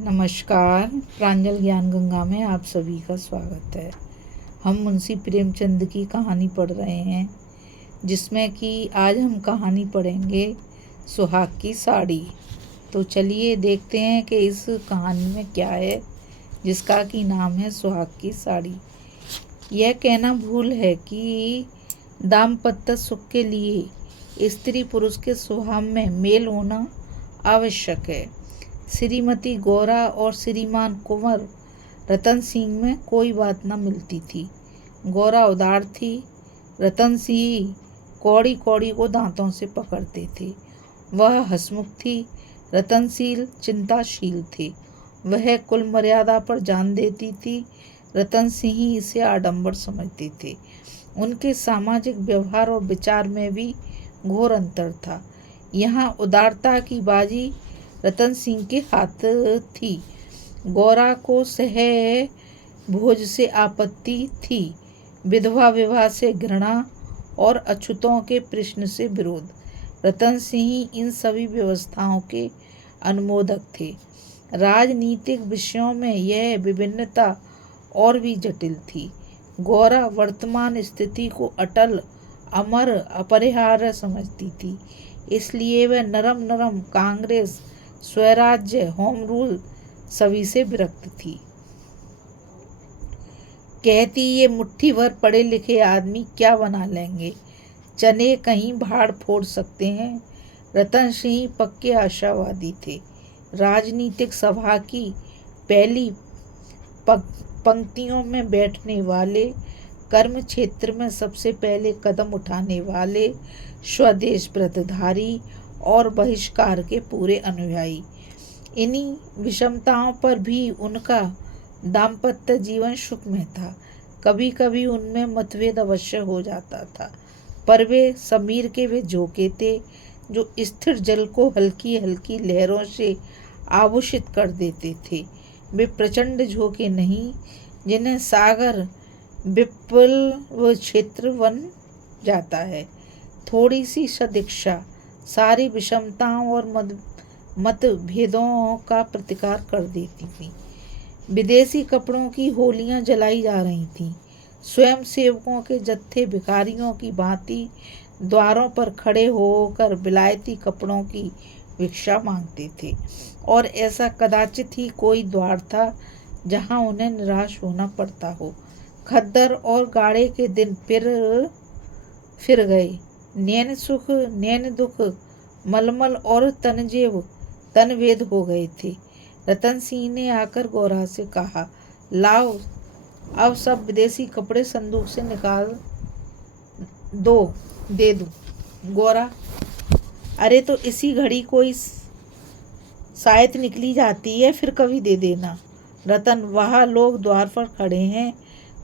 नमस्कार। प्रांजल ज्ञान गंगा में आप सभी का स्वागत है। हम मुंशी प्रेमचंद की कहानी पढ़ रहे हैं, जिसमें कि आज हम कहानी पढ़ेंगे सुहाग की साड़ी। तो चलिए देखते हैं कि इस कहानी में क्या है, जिसका कि नाम है सुहाग की साड़ी। यह कहना भूल है कि दाम्पत्य सुख के लिए स्त्री पुरुष के स्वभाव में मेल होना आवश्यक है। श्रीमती गौरा और श्रीमान कुंवर रतन सिंह में कोई बात न मिलती थी। गौरा उदार थी, रतन सिंह कौड़ी कौड़ी को दांतों से पकड़ते थे। वह हंसमुख थी, रतनशील चिंताशील थे। वह कुल मर्यादा पर जान देती थी, रतन सिंह इसे आडंबर समझते थे। उनके सामाजिक व्यवहार और विचार में भी घोर अंतर था। यहाँ उदारता की बाजी रतन सिंह के हाथ थी। गौरा को सहभोज से आपत्ति थी, विधवा विवाह से घृणा और अछूतों के प्रश्न से विरोध। रतन सिंह इन सभी व्यवस्थाओं के अनुमोदक थे। राजनीतिक विषयों में यह विभिन्नता और भी जटिल थी। गौरा वर्तमान स्थिति को अटल, अमर, अपरिहार्य समझती थी। इसलिए वह नरम कांग्रेस, स्वराज्य, होम रूल सभी से विरक्त थी। कहती ये मुट्ठी भर पढ़े लिखे आदमी क्या बना लेंगे, चने कहीं भाड़ फोड़ सकते हैं। रतन सिंह पक्के आशावादी थे। राजनीतिक सभा की पहली पंक्तियों में बैठने वाले, कर्म क्षेत्र में सबसे पहले कदम उठाने वाले, स्वदेश व्रतधारी और बहिष्कार के पूरे अनुयायी। इन्हीं विषमताओं पर भी उनका दाम्पत्य जीवन सुखमय था। कभी कभी उनमें मतभेद अवश्य हो जाता था, पर वे समीर के वे झोंके थे जो स्थिर जल को हल्की हल्की लहरों से आभूषित कर देते थे। वे प्रचंड झोंके नहीं, जिन्हें सागर विपुल क्षेत्र बन जाता है। थोड़ी सी सदिक्षा सारी विषमताओं और मतभेदों का प्रतिकार कर देती थी। विदेशी कपड़ों की होलियां जलाई जा रही थीं। स्वयं सेवकों के जत्थे भिखारियों की भांति द्वारों पर खड़े होकर विलायती कपड़ों की भिक्षा मांगते थे, और ऐसा कदाचित ही कोई द्वार था जहां उन्हें निराश होना पड़ता हो। खद्दर और गाड़े के दिन फिर गए। नैन सुख नैन दुख, मलमल और तनजेब तनवेद हो गए थे। रतन सिंह ने आकर गौरा से कहा, लाओ अब सब विदेशी कपड़े संदूक से निकाल दे दो। गौरा, अरे तो इसी घड़ी कोई शायद निकली जाती है, फिर कभी दे देना। रतन, वहाँ लोग द्वार पर खड़े हैं,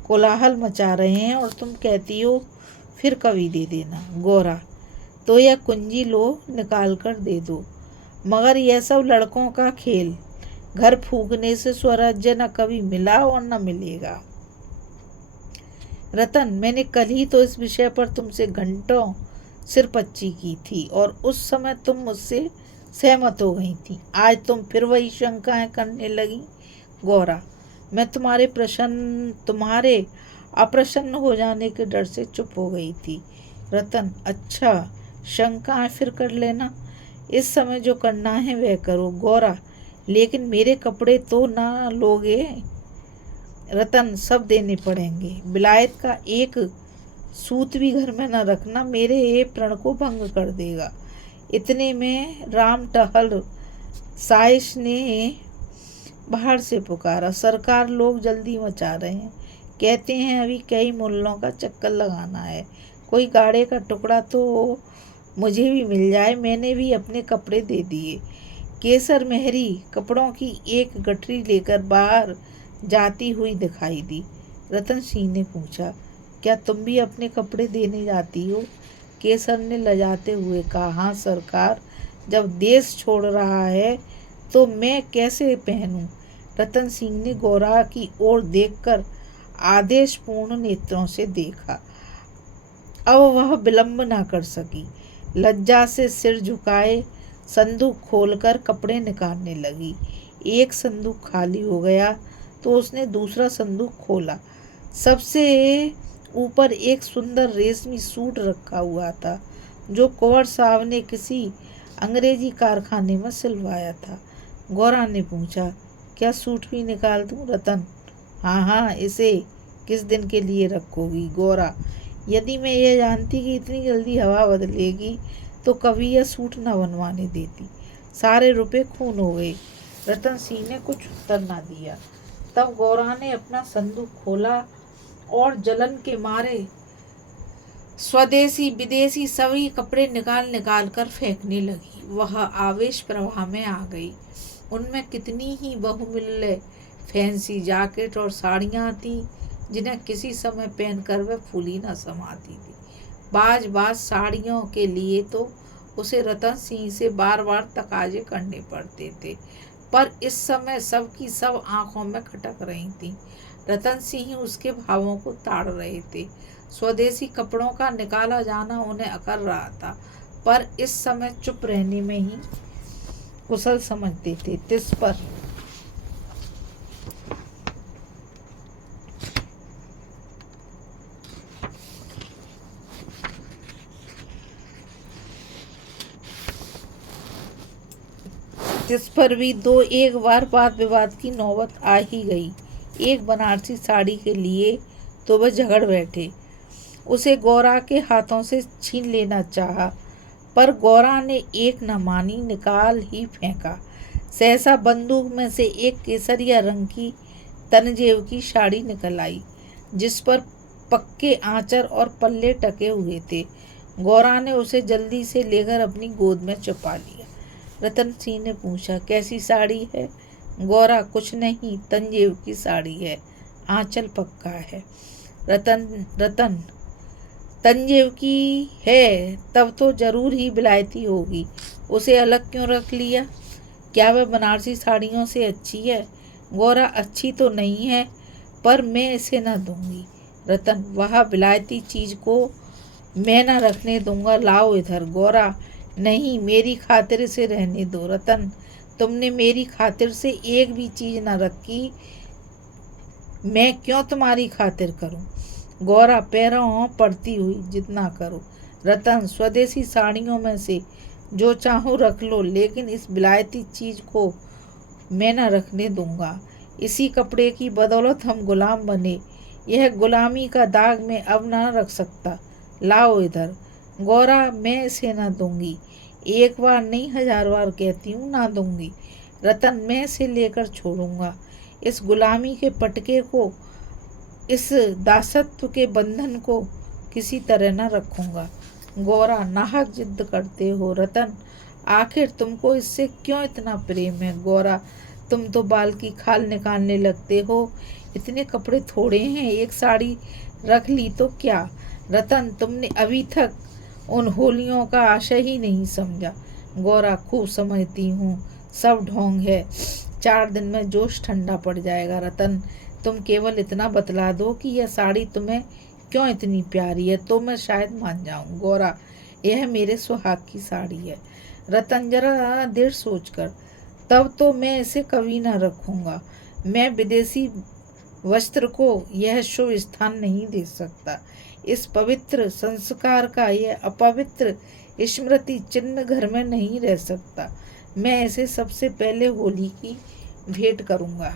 कोलाहल मचा रहे हैं, और तुम कहती हो फिर कभी दे देना। गौरा, तो यह कुंजी लो, निकाल कर दे दो। मगर यह सब लड़कों का खेल। घर फूकने से स्वराज्य न कभी मिला और न मिलेगा। रतन, मैंने कल ही तो इस विषय पर तुमसे घंटों सिरपच्ची की थी, और उस समय तुम मुझसे सहमत हो गई थी। आज तुम फिर वही शंकाएं करने लगी। गौरा, मैं तुम्हारे अप्रसन्न हो जाने के डर से चुप हो गई थी। रतन, अच्छा, शंकाएं फिर कर लेना। इस समय जो करना है वह करो। गौरा, लेकिन मेरे कपड़े तो ना लोगे? रतन, सब देने पड़ेंगे। विलायत का एक सूत भी घर में न रखना, मेरे प्रण को भंग कर देगा। इतने में राम टहल साइस ने बाहर से पुकारा, सरकार, लोग जल्दी मचा रहे हैं। कहते हैं अभी कई मुल्लों का चक्कर लगाना है। कोई गाड़े का टुकड़ा तो मुझे भी मिल जाए। मैंने भी अपने कपड़े दे दिए। केसर मेहरी कपड़ों की एक गठरी लेकर बाहर जाती हुई दिखाई दी। रतन सिंह ने पूछा, क्या तुम भी अपने कपड़े देने जाती हो? केसर ने लजाते हुए कहा, हाँ सरकार, जब देश छोड़ रहा है तो मैं कैसे पहनूं? रतन सिंह ने गौरा की ओर देखकर आदेशपूर्ण नेत्रों से देखा। अब वह विलंब न कर सकी। लज्जा से सिर झुकाए संदूक खोलकर कपड़े निकालने लगी। एक संदूक खाली हो गया तो उसने दूसरा संदूक खोला। सबसे ऊपर एक सुंदर रेशमी सूट रखा हुआ था जो कुंवर साहब ने किसी अंग्रेजी कारखाने में सिलवाया था। गौरा ने पूछा, क्या सूट भी निकाल दूं? रतन, हाँ हाँ, इसे किस दिन के लिए रखोगी? गौरा, यदि मैं ये जानती कि इतनी जल्दी हवा बदलेगी तो कभी यह सूट न बनवाने देती। सारे रुपए खून हो गए। रतन सिंह ने कुछ उत्तर न दिया। तब गौरा ने अपना संदूक खोला और जलन के मारे स्वदेशी विदेशी सभी कपड़े निकाल निकाल कर फेंकने लगी। वह आवेश प्रवाह में आ गई। उनमें कितनी ही बहुमूल्य फैंसी जैकेट और साड़ियाँ थीं जिन्हें किसी समय पहनकर वह फूली न समाती थी। बाज बाज साड़ियों के लिए तो उसे रतन सिंह से बार बार तकाजे करने पड़ते थे, पर इस समय सबकी सब आंखों में खटक रही थीं। रतन सिंह उसके भावों को ताड़ रहे थे। स्वदेशी कपड़ों का निकाला जाना उन्हें अकर रहा था, पर इस समय चुप रहने में ही कुशल समझते थे। जिस पर भी दो एक बार वाद विवाद की नौबत आ ही गई। एक बनारसी साड़ी के लिए तो वह झगड़ बैठे। उसे गौरा के हाथों से छीन लेना चाहा, पर गौरा ने एक न मानी, निकाल ही फेंका। सहसा बंदूक में से एक केसरिया रंग की तनजेब की साड़ी निकल आई, जिस पर पक्के आंचर और पल्ले टके हुए थे। गौरा ने उसे जल्दी से लेकर अपनी गोद में छुपा लिया। रतन सिंह ने पूछा, कैसी साड़ी है? गौरा, कुछ नहीं, तंजेब की साड़ी है, आंचल पक्का है। रतन, तंजेब की है तब तो जरूर ही विलायती होगी, उसे अलग क्यों रख लिया? क्या वह बनारसी साड़ियों से अच्छी है? गौरा, अच्छी तो नहीं है, पर मैं इसे न दूंगी। रतन, वह विलायती चीज को मैं न रखने दूंगा, लाओ इधर। गौरा, नहीं, मेरी खातिर इसे रहने दो। रतन, तुमने मेरी खातिर से एक भी चीज न रखी, मैं क्यों तुम्हारी खातिर करूं? गौरा पैरों पड़ती हुई, जितना करो। रतन, स्वदेशी साड़ियों में से जो चाहो रख लो, लेकिन इस विलायती चीज को मैं न रखने दूंगा। इसी कपड़े की बदौलत हम गुलाम बने, यह गुलामी का दाग मैं अब न रख सकता, लाओ इधर। गौरा, मैं इसे न दूंगी, एक बार नहीं 1000 बार कहती हूँ, ना दूंगी। रतन, मैं इसे लेकर छोड़ूंगा, इस गुलामी के पटके को, इस दासत्व के बंधन को किसी तरह न रखूंगा। गौरा, नाहक जिद करते हो। रतन, आखिर तुमको इससे क्यों इतना प्रेम है? गौरा, तुम तो बाल की खाल निकालने लगते हो, इतने कपड़े थोड़े हैं, एक साड़ी रख ली तो क्या? रतन, तुमने अभी तक उन होलियों का आशय ही नहीं समझा। गौरा, खूब समझती हूँ, सब ढोंग है, 4 दिन में जोश ठंडा पड़ जाएगा। रतन, तुम केवल इतना बतला दो कि यह साड़ी तुम्हें क्यों इतनी प्यारी है, तो मैं शायद मान जाऊं। गौरा, यह मेरे सुहाग की साड़ी है। रतन, जरा देर सोचकर, तब तो मैं इसे कभी न रखूंगा। मैं विदेशी वस्त्र को यह शुभ स्थान नहीं दे सकता। इस पवित्र संस्कार का यह अपवित्र स्मृति चिन्ह घर में नहीं रह सकता। मैं इसे सबसे पहले होली की भेंट करूंगा।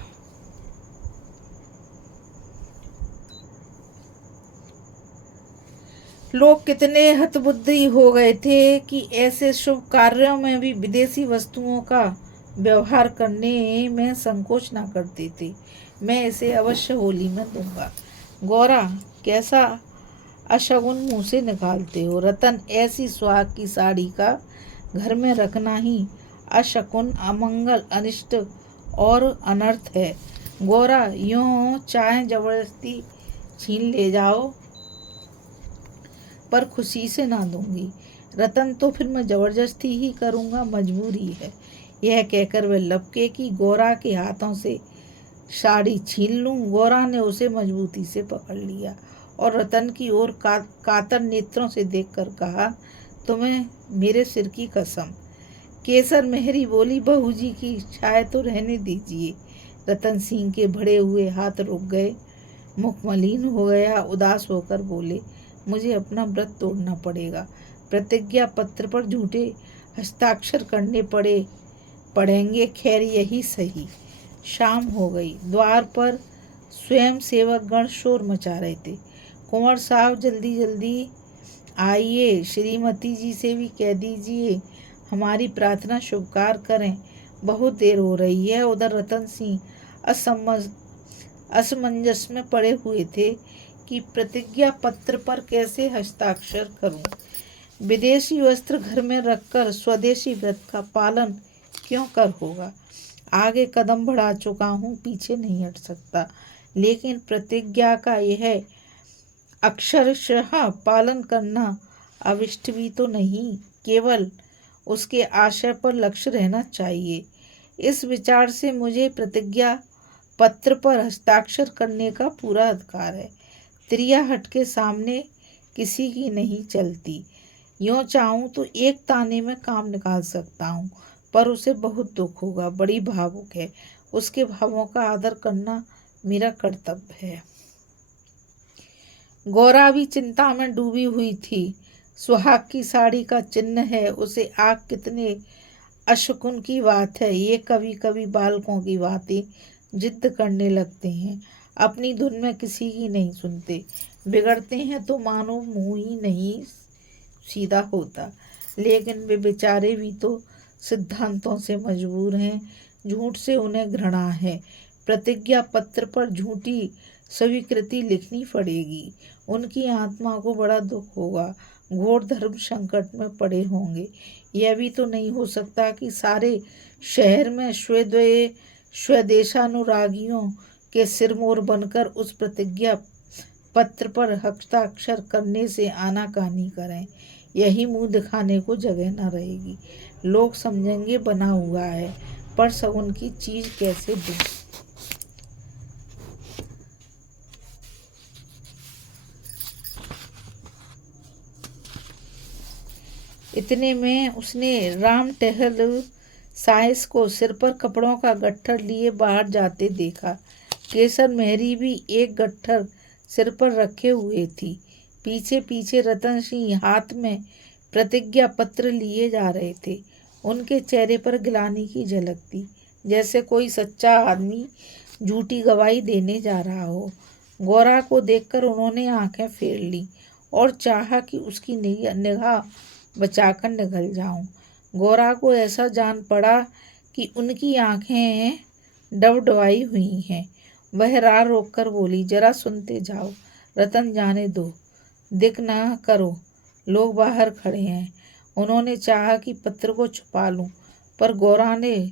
लोग कितने हतबुद्धि हो गए थे कि ऐसे शुभ कार्यों में भी विदेशी वस्तुओं का व्यवहार करने में संकोच न करते थे। मैं इसे अवश्य होली में दूंगा। गौरा, कैसा अशगुन मुंह से निकालते हो? रतन, ऐसी सुहाग की साड़ी का घर में रखना ही अशकुन, अमंगल, अनिष्ट और अनर्थ है। गौरा, यूं चाहे जबरदस्ती छीन ले जाओ, पर खुशी से ना दूंगी। रतन, तो फिर मैं जबरदस्ती ही करूंगा, मजबूरी है। यह कहकर वह लपके कि गौरा के हाथों से साड़ी छीन लूं। गौरा ने उसे मजबूती से पकड़ लिया और रतन की ओर कातर नेत्रों से देखकर कहा, तुम्हें मेरे सिर की कसम, केसर मेहरी बोली, बहू जी की इच्छा है तो रहने दीजिए। रतन सिंह के भरे हुए हाथ रुक गए, मुख मलिन हो गया। उदास होकर बोले, मुझे अपना व्रत तोड़ना पड़ेगा। प्रतिज्ञा पत्र पर झूठे हस्ताक्षर करने पड़ेंगे। खैर यही सही। शाम हो गई। द्वार पर स्वयं सेवक गण शोर मचा रहे थे। कुंवर साहब जल्दी जल्दी आइए, श्रीमती जी से भी कह दीजिए हमारी प्रार्थना स्वीकार करें, बहुत देर हो रही है। उधर रतन सिंह असमंजस में पड़े हुए थे कि प्रतिज्ञा पत्र पर कैसे हस्ताक्षर करूं। विदेशी वस्त्र घर में रखकर स्वदेशी व्रत का पालन क्यों कर होगा। आगे कदम बढ़ा चुका हूँ, पीछे नहीं हट सकता। लेकिन प्रतिज्ञा का यह अक्षरशः पालन करना अविष्ट भी तो नहीं, केवल उसके आशय पर लक्ष्य रहना चाहिए। इस विचार से मुझे प्रतिज्ञा पत्र पर हस्ताक्षर करने का पूरा अधिकार है। त्रिया हट के सामने किसी की नहीं चलती। यूँ चाहूँ तो एक ताने में काम निकाल सकता हूँ, पर उसे बहुत दुख होगा। बड़ी भावुक है, उसके भावों का आदर करना मेरा कर्तव्य है। गौरा भी चिंता में डूबी हुई थी। सुहाग की साड़ी का चिन्ह है, उसे आग कितने अशकुन की बात है। ये कभी कभी बालकों की बातें जिद करने लगते हैं, अपनी धुन में किसी की नहीं सुनते। बिगड़ते हैं तो मानो मुंह ही नहीं सीधा होता। लेकिन वे बेचारे भी तो सिद्धांतों से मजबूर हैं, झूठ से उन्हें घृणा है। प्रतिज्ञा पत्र पर झूठी स्वीकृति लिखनी पड़ेगी। उनकी आत्मा को बड़ा दुख होगा, घोर धर्म संकट में पड़े होंगे। यह भी तो नहीं हो सकता कि सारे शहर में स्वदेशानुरागियों के सिरमौर बनकर उस प्रतिज्ञा पत्र पर हस्ताक्षर करने से आनाकानी करें। यही मुंह दिखाने को जगह न रहेगी। लोग समझेंगे बना हुआ है, पर सगुन की चीज कैसे दूं। इतने में उसने राम टहल साइस को सिर पर कपड़ों का गट्ठर लिए बाहर जाते देखा। केसर मेहरी भी एक गट्ठर सिर पर रखे हुए थी। पीछे पीछे रतन सिंह हाथ में प्रतिज्ञा पत्र लिए जा रहे थे। उनके चेहरे पर गिलानी की झलक थी, जैसे कोई सच्चा आदमी झूठी गवाही देने जा रहा हो। गौरा को देखकर उन्होंने आंखें फेर ली और चाहा कि उसकी निगाह बचाकर निकल जाऊं। गौरा को ऐसा जान पड़ा कि उनकी आंखें डबडबाई हुई हैं। वह राह रोककर बोली, जरा सुनते जाओ, रतन जाने दो, दिख न करो, लोग बाहर खड़े हैं। उन्होंने चाहा कि पत्र को छुपा लूं, पर गौरा ने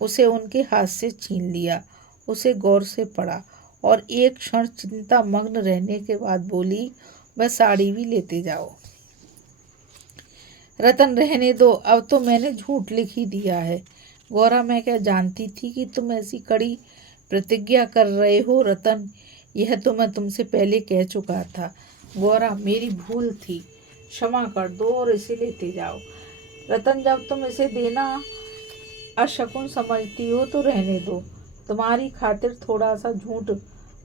उसे उनके हाथ से छीन लिया। उसे गौर से पढ़ा और एक क्षण चिंता मग्न रहने के बाद बोली, वह साड़ी भी लेते जाओ। रतन रहने दो, अब तो मैंने झूठ लिख ही दिया है। गौरा, मैं क्या जानती थी कि तुम ऐसी कड़ी प्रतिज्ञा कर रहे हो। रतन, यह तो मैं तुमसे पहले कह चुका था। गौरा, मेरी भूल थी, क्षमा कर दो और इसे लेते जाओ। रतन, जब तुम इसे देना अशकुन समझती हो तो रहने दो। तुम्हारी खातिर थोड़ा सा झूठ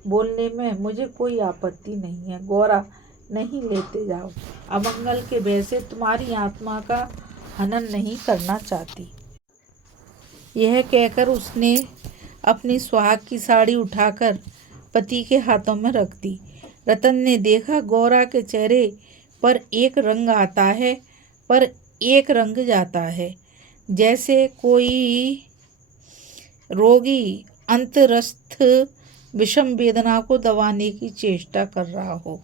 बोलने में मुझे कोई आपत्ति नहीं है। गौरा, नहीं, लेते जाओ। अमंगल के भय से तुम्हारी आत्मा का हनन नहीं करना चाहती। यह कहकर उसने अपनी सुहाग की साड़ी उठाकर पति के हाथों में रख दी। रतन ने देखा, गौरा के चेहरे पर एक रंग आता है, पर एक रंग जाता है, जैसे कोई रोगी अंतरस्थ विषम वेदना को दबाने की चेष्टा कर रहा हो।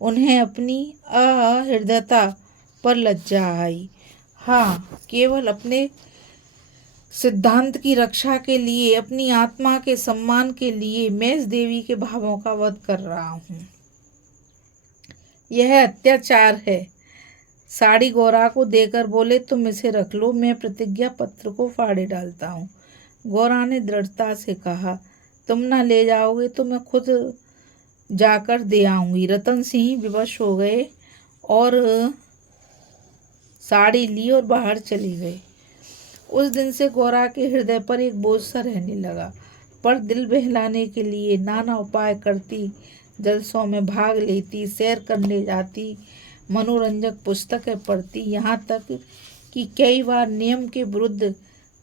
उन्हें अपनी अहृदयता पर लज्जा आई। हाँ, केवल अपने सिद्धांत की रक्षा के लिए, अपनी आत्मा के सम्मान के लिए मैं इस देवी के भावों का वध कर रहा हूँ। यह अत्याचार है। साड़ी गौरा को देकर बोले, तुम इसे रख लो, मैं प्रतिज्ञा पत्र को फाड़े डालता हूँ। गौरा ने दृढ़ता से कहा, तुम ना ले जाओगे तो मैं खुद जाकर दे आऊंगी। रतन सिंह विवश हो गए और साड़ी ली और बाहर चले गए। उस दिन से गौरा के हृदय पर एक बोझ सा रहने लगा, पर दिल बहलाने के लिए नाना उपाय करती, जलसों में भाग लेती, सैर करने जाती, मनोरंजक पुस्तकें पढ़ती, यहाँ तक कि कई बार नियम के विरुद्ध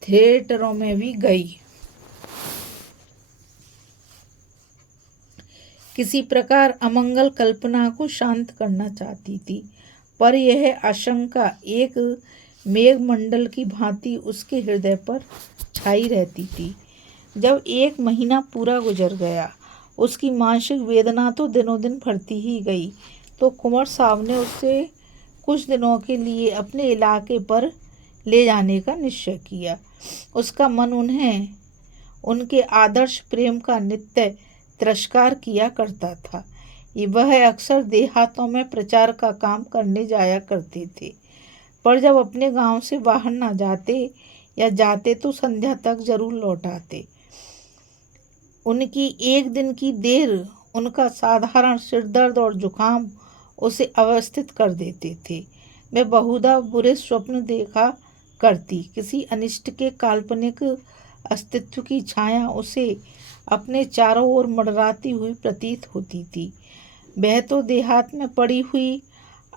थिएटरों में भी गई। किसी प्रकार अमंगल कल्पना को शांत करना चाहती थी, पर यह आशंका एक मेघमंडल की भांति उसके हृदय पर छाई रहती थी। जब 1 महीना पूरा गुजर गया, उसकी मानसिक वेदना तो दिनों दिन बढ़ती ही गई, तो कुंवर साहब ने उससे कुछ दिनों के लिए अपने इलाके पर ले जाने का निश्चय किया। उसका मन उनके आदर्श प्रेम का नित्य तिरस्कार किया करता था। वह अक्सर देहातों में प्रचार का काम करने जाया करते थे, पर जब अपने गांव से बाहर न जाते या जाते तो संध्या तक जरूर लौट आते। उनकी एक दिन की देर उनका साधारण सिरदर्द और जुकाम उसे अवस्थित कर देते थे। मैं बहुधा बुरे स्वप्न देखा करती, किसी अनिष्ट के काल्पनिक अस्तित्व की छाया उसे अपने चारों ओर मंडराती हुई प्रतीत होती थी। वह तो देहात में पड़ी हुई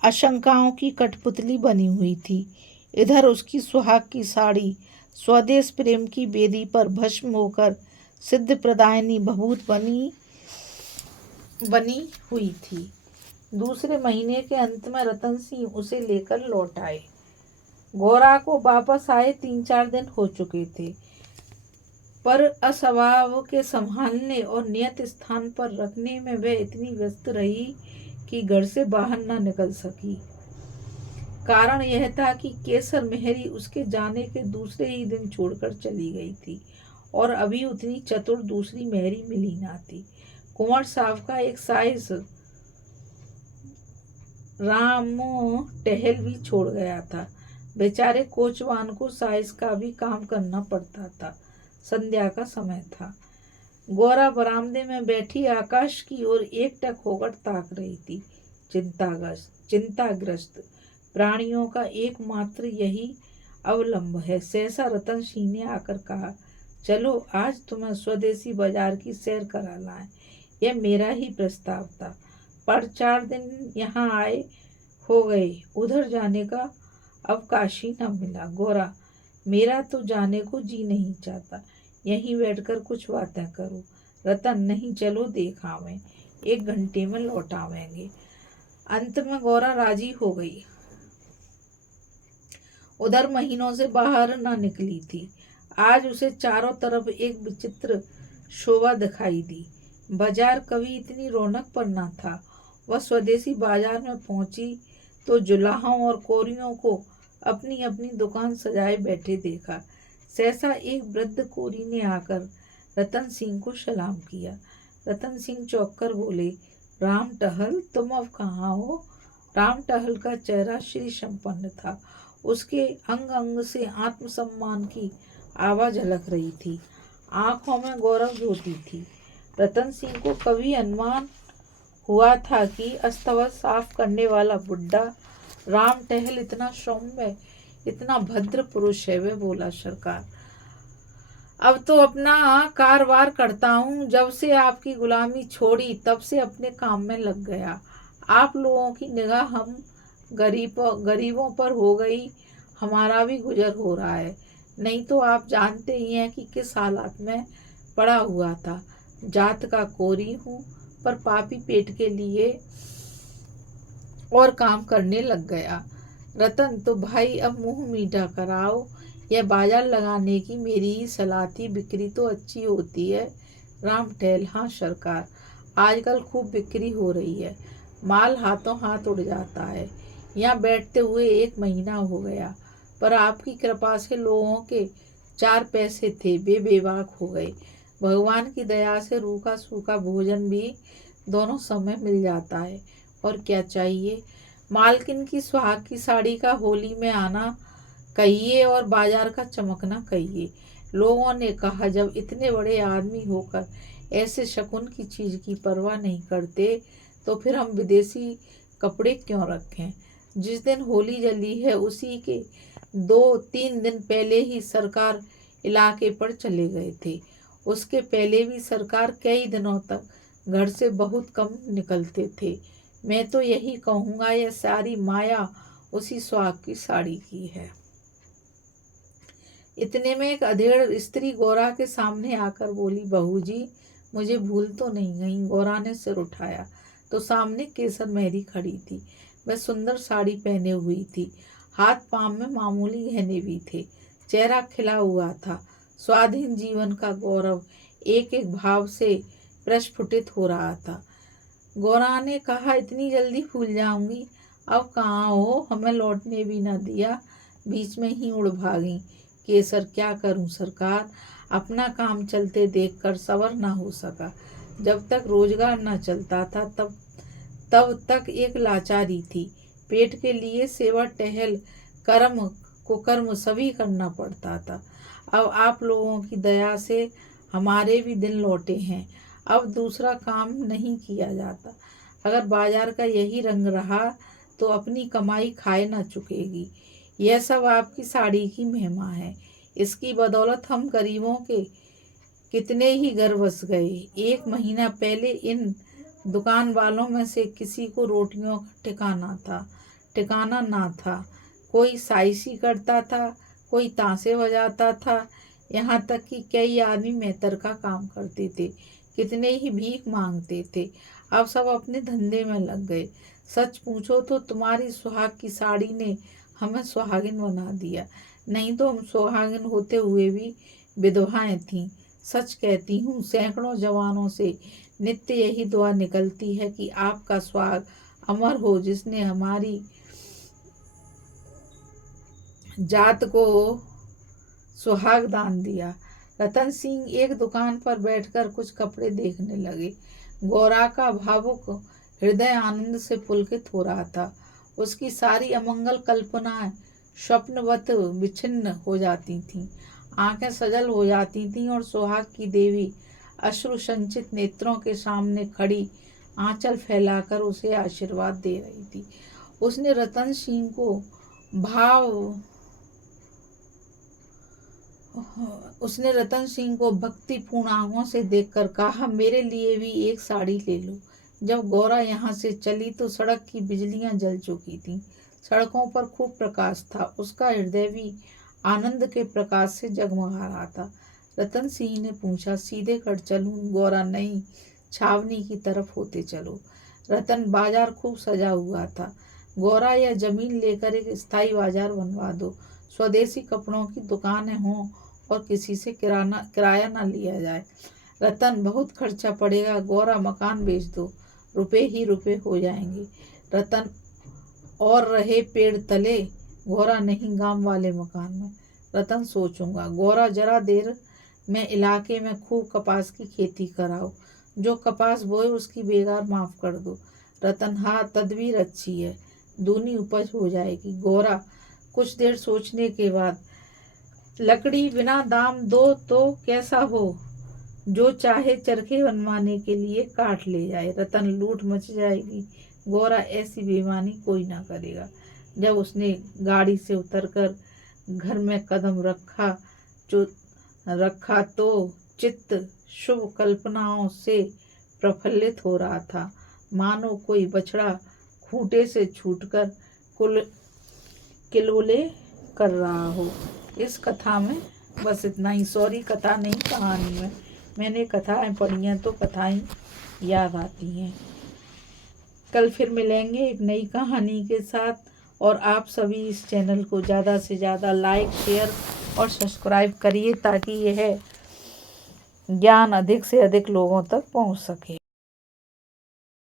आशंकाओं की कठपुतली बनी हुई थी। इधर उसकी सुहाग की साड़ी स्वदेश प्रेम की वेदी पर भस्म होकर सिद्ध प्रदायनी भभूत बनी हुई थी। दूसरे महीने के अंत में रतन सिंह उसे लेकर लौट आए। गौरा को वापस आए 3-4 दिन हो चुके थे, पर अस्वभाव के संभालने और नियत स्थान पर रखने में वह इतनी व्यस्त रही कि घर से बाहर न निकल सकी। कारण यह था कि केसर मेहरी उसके जाने के दूसरे ही दिन छोड़कर चली गई थी और अभी उतनी चतुर दूसरी मेहरी मिली ना थी। कुंवर साहब का एक साइज राम टहल भी छोड़ गया था। बेचारे कोचवान को साइज का भी काम करना पड़ता था। संध्या का समय था। गौरा बरामदे में बैठी आकाश की ओर एकटक होकर ताक रही थी। चिंताग्रस्त प्राणियों का एकमात्र यही अवलंब है। सहसा रतन सिंह ने आकर कहा, चलो आज तुम्हें स्वदेशी बाजार की सैर करा लाएं। यह मेरा ही प्रस्ताव था, पर 4 दिन यहाँ आए हो गए, उधर जाने का अवकाश ही न मिला। गौरा, मेरा तो जाने को जी नहीं चाहता, यहीं बैठकर कुछ बातें करूं। रतन, नहीं, चलो देख आवें, 1 घंटे में लौट आवेंगे। अंत में गौरा राजी हो गई। उधर महीनों से बाहर न निकली थी। आज उसे चारों तरफ एक विचित्र शोभा दिखाई दी। बाजार कभी इतनी रौनक पर न था। वह स्वदेशी बाजार में पहुंची तो जुलाहों और कोरियों को अपनी अपनी दुकान सजाए बैठे देखा। सहसा एक वृद्ध कोरी ने आकर रतन सिंह को सलाम किया। रतन सिंह चौंक कर बोले, राम टहल, तुम अब कहाँ हो? राम टहल का चेहरा श्री संपन्न था। उसके अंग अंग से आत्मसम्मान की आवाज झलक रही थी। आंखों में गौरव ज्योति थी। रतन सिंह को कभी अनुमान हुआ था कि अस्तव्यस्त साफ करने वाला बुड्ढा राम टहल इतना सौम्य, इतना भद्र पुरुष है। वे बोला, सरकार, अब तो अपना कारोबार करता हूँ। जब से आपकी गुलामी छोड़ी तब से अपने काम में लग गया। आप लोगों की निगाह हम गरीबों पर हो गई, हमारा भी गुजर हो रहा है। नहीं तो आप जानते ही हैं कि किस हालात में पड़ा हुआ था। जात का कोरी हूँ, पर पापी पेट के लिए और काम करने लग गया। रतन, तो भाई अब मुंह मीठा कराओ। यह बाजार लगाने की मेरी ही सलाह थी। बिक्री तो अच्छी होती है। राम टहल, हाँ सरकार, आजकल खूब बिक्री हो रही है। माल हाथों हाथ उड़ जाता है। यहाँ बैठते हुए 1 महीना हो गया, पर आपकी कृपा से लोगों के 4 पैसे थे, वे बेबाक हो गए। भगवान की दया से रूखा सूखा भोजन भी दोनों समय मिल जाता है, और क्या चाहिए। मालकिन की सुहाग की साड़ी का होली में आना कहिए और बाजार का चमकना कहिए। लोगों ने कहा, जब इतने बड़े आदमी होकर ऐसे शकुन की चीज की परवाह नहीं करते तो फिर हम विदेशी कपड़े क्यों रखें। जिस दिन होली जली है उसी के 2-3 दिन पहले ही सरकार इलाके पर चले गए थे। उसके पहले भी सरकार कई दिनों तक घर से बहुत कम निकलते थे। मैं तो यही कहूँगा, यह सारी माया उसी सुहाग की साड़ी की है। इतने में एक अधेड़ स्त्री गौरा के सामने आकर बोली, बहू जी, मुझे भूल तो नहीं गई। गौरा ने सिर उठाया तो सामने केसर मेहरी खड़ी थी। वह सुंदर साड़ी पहने हुई थी, हाथ पांव में मामूली गहने भी थे, चेहरा खिला हुआ था। स्वाधीन जीवन का गौरव एक एक भाव से प्रस्फुटित हो रहा था। गौरा ने कहा, इतनी जल्दी भूल जाऊंगी? अब कहाँ हो, हमें लौटने भी न दिया, बीच में ही उड़ भागी। केसर, क्या करूं सरकार, अपना काम चलते देखकर सब्र न हो सका। जब तक रोजगार न चलता था तब तक एक लाचारी थी। पेट के लिए सेवा टहल कर्म कुकर्म सभी करना पड़ता था। अब आप लोगों की दया से हमारे भी दिन लौटे हैं। अब दूसरा काम नहीं किया जाता। अगर बाजार का यही रंग रहा तो अपनी कमाई खाए न चुकेगी। यह सब आपकी साड़ी की महिमा है। इसकी बदौलत हम गरीबों के कितने ही घर बस गए। 1 महीना पहले इन दुकान वालों में से किसी को रोटियों का ठिकाना ना था। कोई साइसी करता था, कोई ताशे बजाता था, यहाँ तक कि कई आदमी मेहतर का काम करते थे, कितने ही भीख मांगते थे। अब सब अपने धंधे में लग गए। सच पूछो तो तुम्हारी सुहाग की साड़ी ने हमें सुहागिन बना दिया, नहीं तो हम सुहागिन होते हुए भी विधवाएं थीं। सच कहती हूँ, सैकड़ों जवानों से नित्य यही दुआ निकलती है कि आपका सुहाग अमर हो, जिसने हमारी जात को सुहाग दान दिया। रतन सिंह एक दुकान पर बैठकर कुछ कपड़े देखने लगे। गौरा का भावुक हृदय आनंद से पुलकित हो रहा था। उसकी सारी अमंगल कल्पनाएं स्वप्नवत विच्छिन्न हो जाती थीं, आंखें सजल हो जाती थीं और सुहाग की देवी अश्रु संचित नेत्रों के सामने खड़ी आंचल फैलाकर उसे आशीर्वाद दे रही थी। उसने रतन सिंह को भक्तिपूर्ण आंखों से देखकर कहा, मेरे लिए भी एक साड़ी ले लो। जब गौरा यहाँ से चली तो सड़क की बिजलियां जल चुकी थीं। सड़कों पर खूब प्रकाश था। उसका हृदय भी आनंद के प्रकाश से जगमगा रहा था। रतन सिंह ने पूछा, सीधे कर चलूं? गौरा, नहीं, छावनी की तरफ होते चलो। रतन, बाजार खूब सजा हुआ था। गौरा, यह जमीन लेकर एक स्थायी बाजार बनवा दो। स्वदेशी कपड़ों की दुकानें हों और किसी से किराया ना लिया जाए। रतन, बहुत खर्चा पड़ेगा। गौरा, मकान बेच दो, रुपए ही रुपए हो जाएंगे। रतन, और रहे पेड़ तले? गौरा, नहीं, गांव वाले मकान में। रतन, सोचूंगा। गौरा, जरा देर में इलाके में खूब कपास की खेती कराओ। जो कपास बोए उसकी बेगार माफ कर दो। रतन, हाँ, तदबीर अच्छी है, दूनी उपज हो जाएगी। गौरा, कुछ देर सोचने के बाद, लकड़ी बिना दाम दो तो कैसा हो? जो चाहे चरखे बनवाने के लिए काट ले जाए। रतन, लूट मच जाएगी। गौरा, ऐसी बेईमानी कोई ना करेगा। जब उसने गाड़ी से उतरकर घर में कदम रखा तो चित्त शुभ कल्पनाओं से प्रफुल्लित हो रहा था, मानो कोई बछड़ा खूंटे से छूटकर किलोले कर रहा हो। इस कथा में बस इतना ही। सॉरी, कथा नहीं, कहानी में। मैंने कथाएं पढ़ी हैं तो कथाएं याद आती हैं। कल फिर मिलेंगे एक नई कहानी के साथ। और आप सभी इस चैनल को ज़्यादा से ज़्यादा लाइक, शेयर और सब्सक्राइब करिए, ताकि यह ज्ञान अधिक से अधिक लोगों तक पहुंच सके।